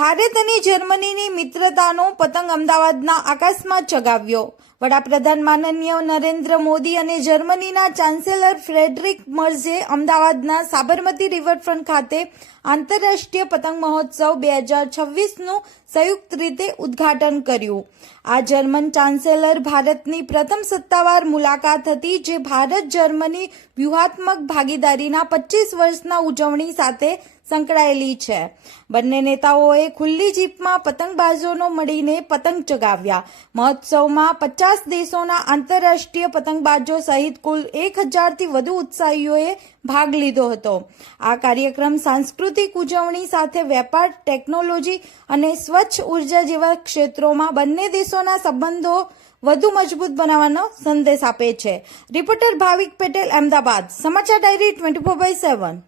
ભારત અને જર્મનીની મિત્રતાનો પતંગ અમદાવાદના આકાશમાં ચગાવ્યો। વડાપ્રધાન માનનીય નરેન્દ્ર મોદી અને જર્મનીના ચાન્સેલર ફ્રેડરિક મર્ઝે અમદાવાદના સાબરમતી રિવરફ્રન્ટ ખાતે આંતરરાષ્ટ્રીય પતંગ મહોત્સવ 2026નું સંયુક્ત રીતે ઉદ્ઘાટન કર્યું। આ જર્મન ચાન્સેલર ભારતની પ્રથમ સત્તાવાર મુલાકાત હતી, જે ભારત જર્મની વ્યૂહાત્મક ભાગીદારીના 25 વર્ષના ઉજવણી સાથે સંકળાયેલી છે। બંને નેતાઓએ ખુલ્લી જીપમાં પતંગબાજોનો મળીને પતંગ ચગાવ્યા। મહોત્સવમાં 50 દેશોના આંતરરાષ્ટ્રીય પતંગબાજો સહિત કુલ 1000થી વધુ ઉત્સાહીઓએ ભાગ લીધો હતો। આ કાર્યક્રમ સાંસ્કૃતિક ઉજવણી સાથે વેપાર, ટેકનોલોજી અને સ્વચ્છ ઉર્જા જેવા ક્ષેત્રોમાં બંને દેશોના સંબંધો વધુ મજબૂત બનાવવાનો સંદેશ આપે છે। રિપોર્ટર ભાવિક પટેલ, અમદાવાદ, સમાચાર ડાયરી 24/7।